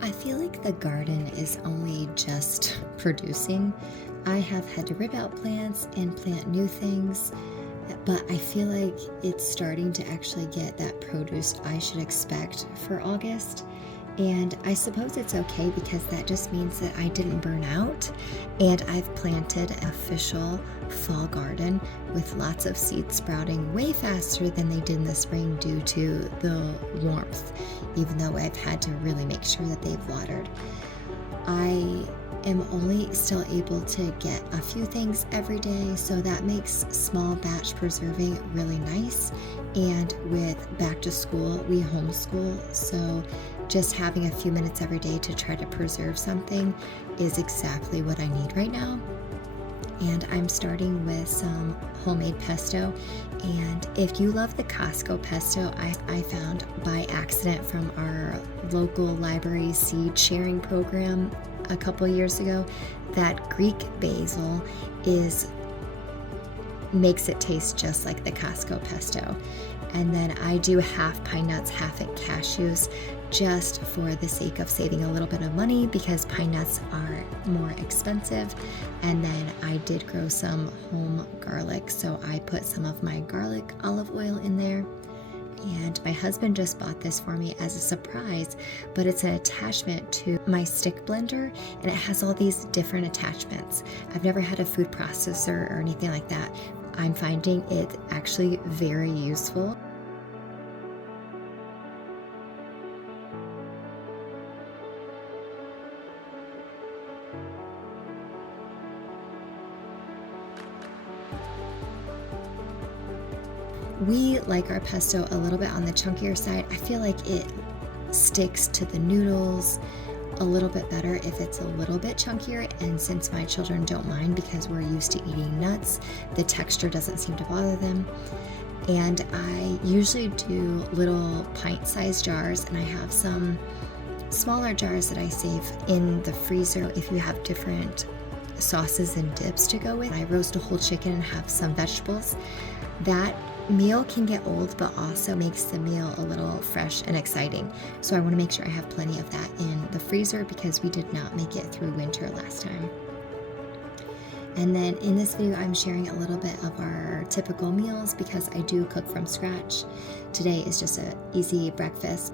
I feel like the garden is only just producing. I have had to rip out plants and plant new things, but I feel like it's starting to actually get that produce I should expect for August. And I suppose it's okay because that just means that I didn't burn out, and I've planted an official fall garden with lots of seeds sprouting way faster than they did in the spring due to the warmth, even though I've had to really make sure that they've watered. I am only still able to get a few things every day, so that makes small batch preserving really nice. And with back to school, we homeschool, so just having a few minutes every day to try to preserve something is exactly what I need right now. And I'm starting with some homemade pesto. And if you love the Costco pesto, I found by accident from our local library seed sharing program a couple years ago that Greek basil makes it taste just like the Costco pesto. And then I do half pine nuts, half cashews, just for the sake of saving a little bit of money because pine nuts are more expensive. And then I did grow some home garlic, so I put some of my garlic olive oil in there. And my husband just bought this for me as a surprise, but it's an attachment to my stick blender, and it has all these different attachments. I've never had a food processor or anything like that. I'm finding it actually very useful. We like our pesto a little bit on the chunkier side. I feel like it sticks to the noodles a little bit better if it's a little bit chunkier, and since my children don't mind because we're used to eating nuts, the texture doesn't seem to bother them. And I usually do little pint-sized jars, and I have some smaller jars that I save in the freezer if you have different sauces and dips to go with. I roast a whole chicken and have some vegetables. That meal can get old, but also makes the meal a little fresh and exciting. So I want to make sure I have plenty of that in the freezer because we did not make it through winter last time. And then in this video, I'm sharing a little bit of our typical meals because I do cook from scratch. Today is just an easy breakfast.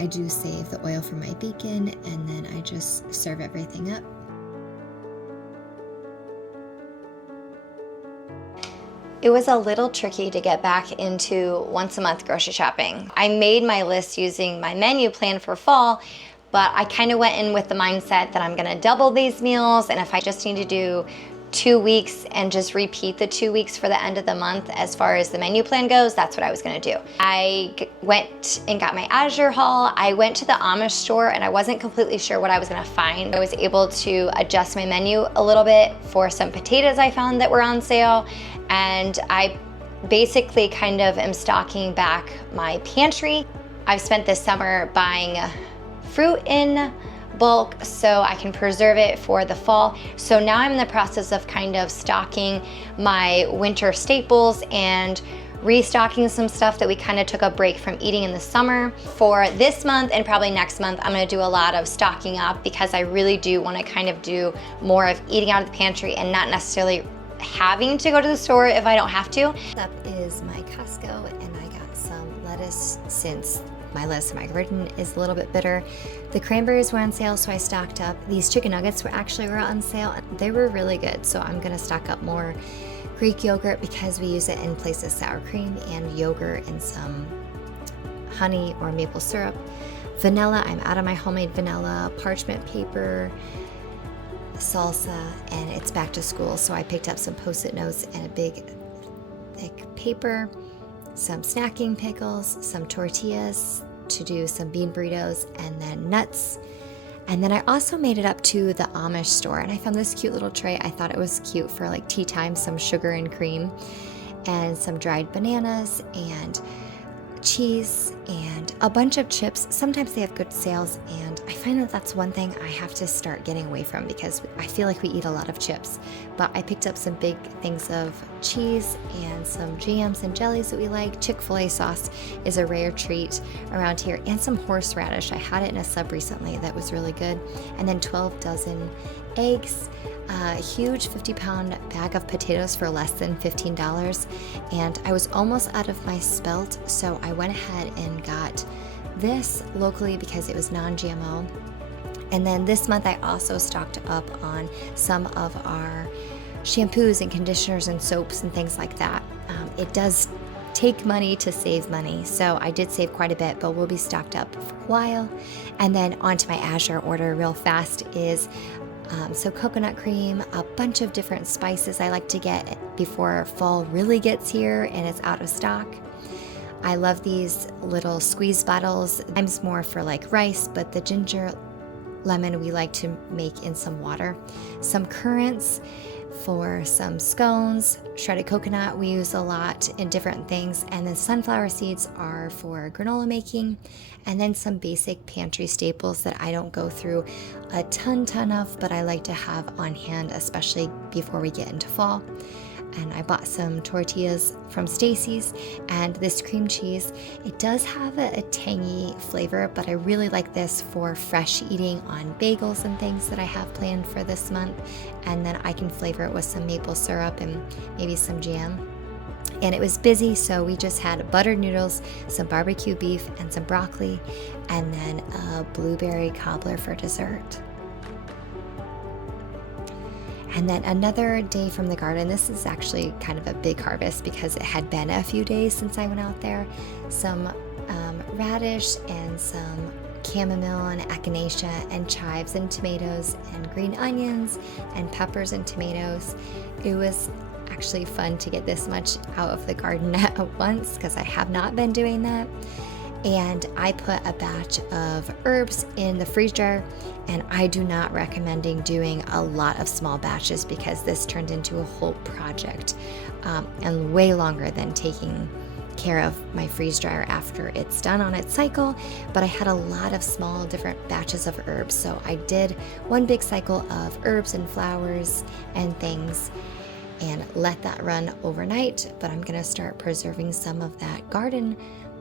I do save the oil for my bacon, and then I just serve everything up. It was a little tricky to get back into once a month grocery shopping. I made my list using my menu plan for fall, but I kind of went in with the mindset that I'm gonna double these meals, and if I just need to do 2 weeks and just repeat the 2 weeks for the end of the month as far as the menu plan goes, that's what I was gonna do. I went and got my Azure haul. I went to the Amish store and I wasn't completely sure what I was gonna find. I was able to adjust my menu a little bit for some potatoes I found that were on sale, and I basically kind of am stocking back my pantry. I've spent this summer buying fruit in bulk so I can preserve it for the fall. So now I'm in the process of kind of stocking my winter staples and restocking some stuff that we kind of took a break from eating in the summer. For this month and probably next month, I'm gonna do a lot of stocking up because I really do want to kind of do more of eating out of the pantry and not necessarily having to go to the store if I don't have to. Up is my Costco, and I got some lettuce since my lettuce in my garden is a little bit bitter. The cranberries were on sale, so I stocked up. These chicken nuggets were on sale. They were really good, so I'm gonna stock up more Greek yogurt because we use it in place of sour cream, and yogurt and some honey or maple syrup. Vanilla, I'm out of my homemade vanilla, parchment paper, salsa, and it's back to school, so I picked up some Post-it notes and a big thick paper, some snacking pickles, some tortillas to do some bean burritos, and then nuts. And then I also made it up to the Amish store, and I found this cute little tray. I thought it was cute for like tea time, some sugar and cream and some dried bananas and cheese and a bunch of chips. Sometimes they have good sales, and I find that that's one thing I have to start getting away from because I feel like we eat a lot of chips. But I picked up some big things of cheese and some jams and jellies that we like. Chick-fil-A sauce is a rare treat around here, and some horseradish. I had it in a sub recently that was really good. And then 12 dozen eggs, a huge 50-pound bag of potatoes for less than $15. And I was almost out of my spelt, so I went ahead and got this locally because it was non-GMO. And then this month I also stocked up on some of our shampoos and conditioners and soaps and things like that. It does take money to save money, so I did save quite a bit, but we'll be stocked up for a while. And then onto my Azure order real fast is so coconut cream, a bunch of different spices I like to get before fall really gets here and it's out of stock. I love these little squeeze bottles. Sometimes more for like rice, but the ginger lemon we like to make in some water. Some currants for some scones, shredded coconut we use a lot in different things, and then sunflower seeds are for granola making, and then some basic pantry staples that I don't go through a ton of, but I like to have on hand, especially before we get into fall. And I bought some tortillas from Stacy's and this cream cheese. It does have a tangy flavor, but I really like this for fresh eating on bagels and things that I have planned for this month. And then I can flavor it with some maple syrup and maybe some jam. And it was busy, so we just had buttered noodles, some barbecue beef, and some broccoli, and then a blueberry cobbler for dessert. And then another day from the garden. This is actually kind of a big harvest because it had been a few days since I went out there. Some radish and some chamomile and echinacea and chives and tomatoes and green onions and peppers and tomatoes. It was actually fun to get this much out of the garden at once because I have not been doing that. And I put a batch of herbs in the freeze dryer, and I do not recommend doing a lot of small batches because this turned into a whole project and way longer than taking care of my freeze dryer after it's done on its cycle. But I had a lot of small different batches of herbs, so I did one big cycle of herbs and flowers and things and let that run overnight. But I'm gonna start preserving some of that garden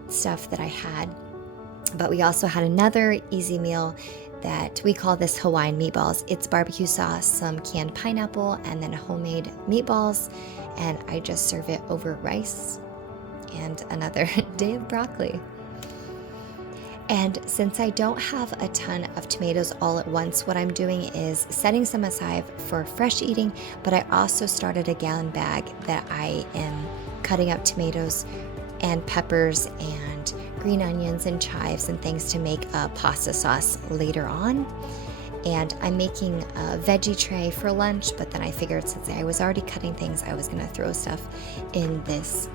stuff that I had. But we also had another easy meal that we call this Hawaiian meatballs. It's barbecue sauce, some canned pineapple, and then homemade meatballs, and I just serve it over rice and another day of broccoli. And since I don't have a ton of tomatoes all at once, what I'm doing is setting some aside for fresh eating, but I also started a gallon bag that I am cutting up tomatoes and peppers and green onions and chives and things to make a pasta sauce later on. And I'm making a veggie tray for lunch, but then I figured since I was already cutting things, I was gonna throw stuff in this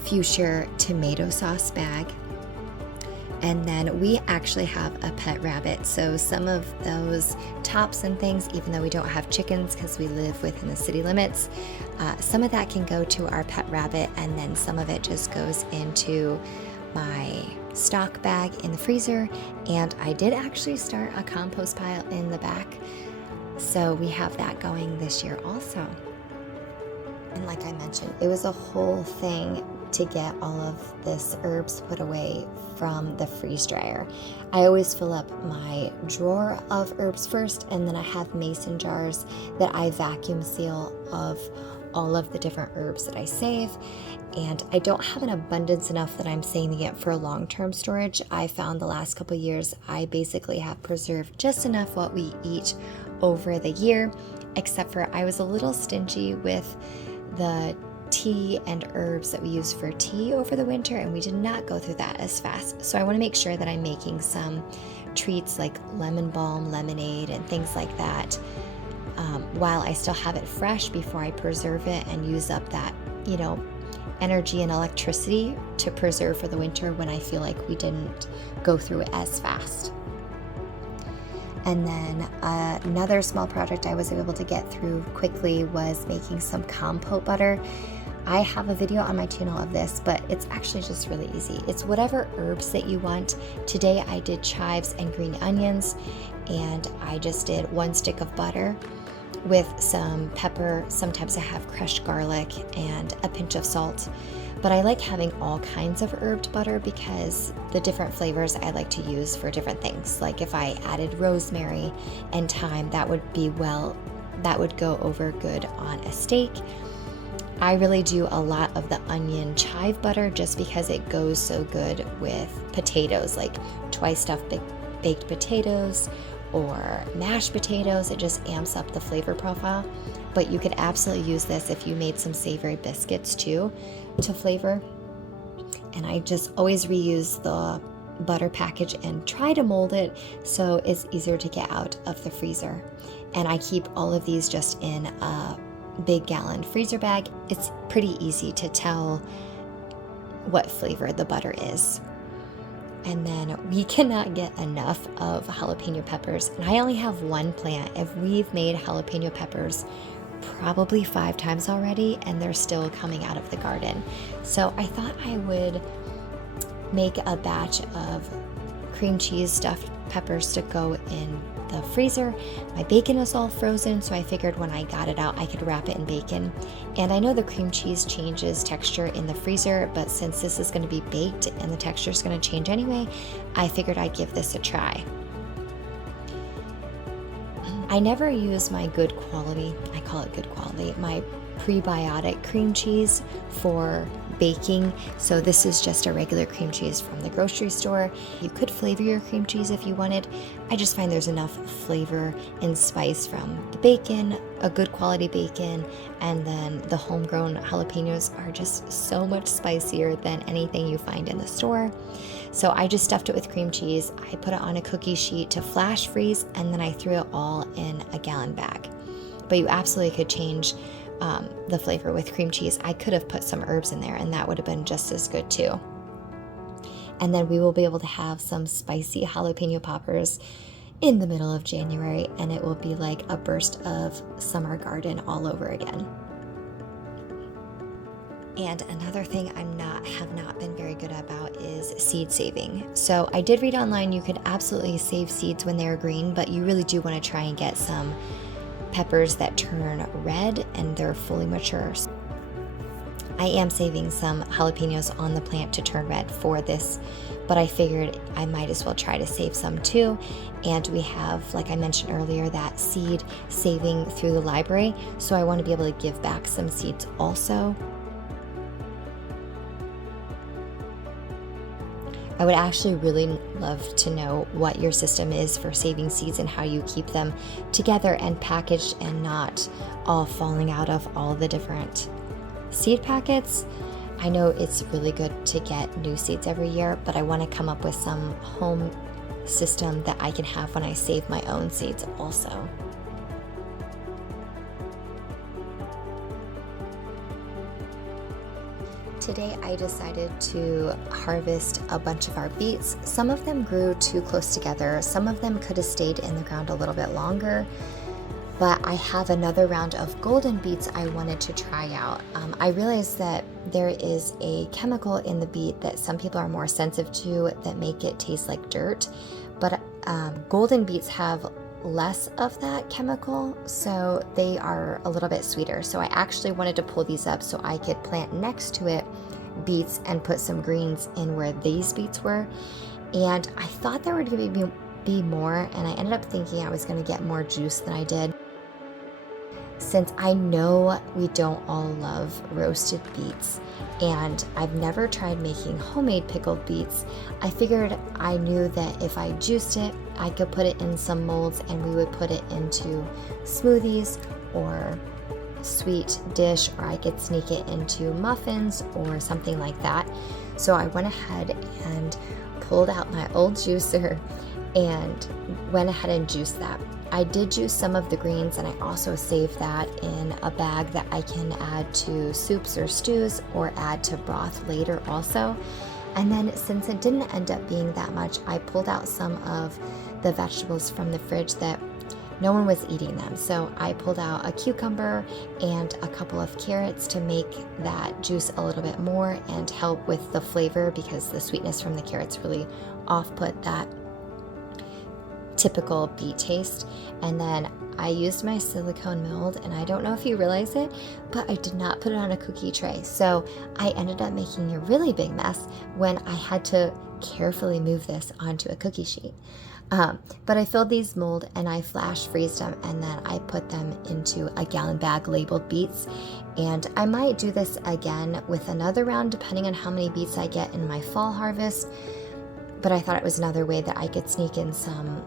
fuchsia tomato sauce bag. And then we actually have a pet rabbit, so some of those tops and things, even though we don't have chickens because we live within the city limits, some of that can go to our pet rabbit, and then some of it just goes into my stock bag in the freezer. And I did actually start a compost pile in the back, so we have that going this year also. And like I mentioned, it was a whole thing to get all of this herbs put away from the freeze dryer. I always fill up my drawer of herbs first, and then I have mason jars that I vacuum seal of all of the different herbs that I save. And I don't have an abundance enough that I'm saving it for long-term storage. I found the last couple years I basically have preserved just enough what we eat over the year, except for I was a little stingy with the tea and herbs that we use for tea over the winter, and we did not go through that as fast. So I want to make sure that I'm making some treats like lemon balm, lemonade, and things like that while I still have it fresh before I preserve it and use up that, energy and electricity to preserve for the winter when I feel like we didn't go through it as fast. And then another small project I was able to get through quickly was making some compote butter. I have a video on my channel of this, but it's actually just really easy. It's whatever herbs that you want. Today I did chives and green onions, and I just did 1 stick of butter with some pepper. Sometimes I have crushed garlic and a pinch of salt. But I like having all kinds of herbed butter because the different flavors I like to use for different things. Like if I added rosemary and thyme, that would go over good on a steak. I really do a lot of the onion chive butter just because it goes so good with potatoes, like twice stuffed baked potatoes or mashed potatoes. It just amps up the flavor profile. But you could absolutely use this if you made some savory biscuits too to flavor. And I just always reuse the butter package and try to mold it so it's easier to get out of the freezer. And I keep all of these just in a big gallon freezer bag. It's pretty easy to tell what flavor the butter is. And then we cannot get enough of jalapeno peppers. And I only have 1 plant. If we've made jalapeno peppers probably 5 times already, and they're still coming out of the garden. So I thought I would make a batch of cream cheese stuffed peppers to go in the freezer. My bacon is all frozen, so I figured when I got it out I could wrap it in bacon. And I know the cream cheese changes texture in the freezer, but since this is going to be baked and the texture is going to change anyway, I figured I'd give this a try. I never use my good quality, I call it good quality, my prebiotic cream cheese for baking. So this is just a regular cream cheese from the grocery store. You could flavor your cream cheese if you wanted. I just find there's enough flavor and spice from the bacon, a good quality bacon, and then the homegrown jalapenos are just so much spicier than anything you find in the store. So I just stuffed it with cream cheese. I put it on a cookie sheet to flash freeze, and then I threw it all in a gallon bag. But you absolutely could change the flavor with cream cheese. I could have put some herbs in there and that would have been just as good too. And then we will be able to have some spicy jalapeno poppers in the middle of January, and it will be like a burst of summer garden all over again. And another thing have not been very good about is seed saving. So I did read online you could absolutely save seeds when they're green, but you really do want to try and get some peppers that turn red and they're fully mature. I am saving some jalapenos on the plant to turn red for this, but I figured I might as well try to save some too. And we have, like I mentioned earlier, that seed saving through the library, so I want to be able to give back some seeds also. I would actually really love to know what your system is for saving seeds and how you keep them together and packaged and not all falling out of all the different seed packets. I know it's really good to get new seeds every year, but I want to come up with some home system that I can have when I save my own seeds also. Today I decided to harvest a bunch of our beets. Some of them grew too close together. Some of them could have stayed in the ground a little bit longer. But I have another round of golden beets I wanted to try out. I realized that there is a chemical in the beet that some people are more sensitive to that make it taste like dirt. But golden beets have less of that chemical, so they are a little bit sweeter. So I actually wanted to pull these up so I could plant next to it beets and put some greens in where these beets were. And I thought there would be more, and I ended up thinking I was going to get more juice than I did. Since I know we don't all love roasted beets, and I've never tried making homemade pickled beets, I figured I knew that if I juiced it, I could put it in some molds and we would put it into smoothies or sweet dish, or I could sneak it into muffins or something like that. So I went ahead and pulled out my old juicer and went ahead and juiced that. I did juice some of the greens, and I also saved that in a bag that I can add to soups or stews or add to broth later also. And then since it didn't end up being that much, I pulled out some of the vegetables from the fridge that no one was eating them. So I pulled out a cucumber and a couple of carrots to make that juice a little bit more and help with the flavor, because the sweetness from the carrots really off-put that typical beet taste. And then I used my silicone mold, and I don't know if you realize it, but I did not put it on a cookie tray. So I ended up making a really big mess when I had to carefully move this onto a cookie sheet. But I filled these mold and I flash freezed them, and then I put them into a gallon bag labeled beets. And I might do this again with another round depending on how many beets I get in my fall harvest. But I thought it was another way that I could sneak in some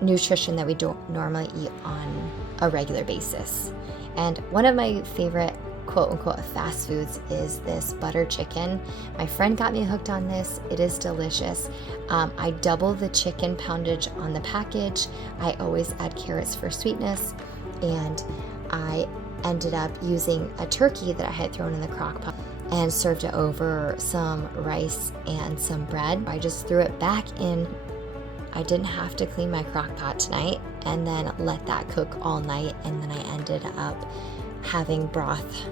nutrition that we don't normally eat on a regular basis. And one of my favorite quote unquote fast foods is this butter chicken. My friend got me hooked on this. It is delicious. I double the chicken poundage on the package. I always add carrots for sweetness, and I ended up using a turkey that I had thrown in the crock pot and served it over some rice and some bread. I just threw it back in. I didn't have to clean my crock pot tonight, and then let that cook all night, and then I ended up having broth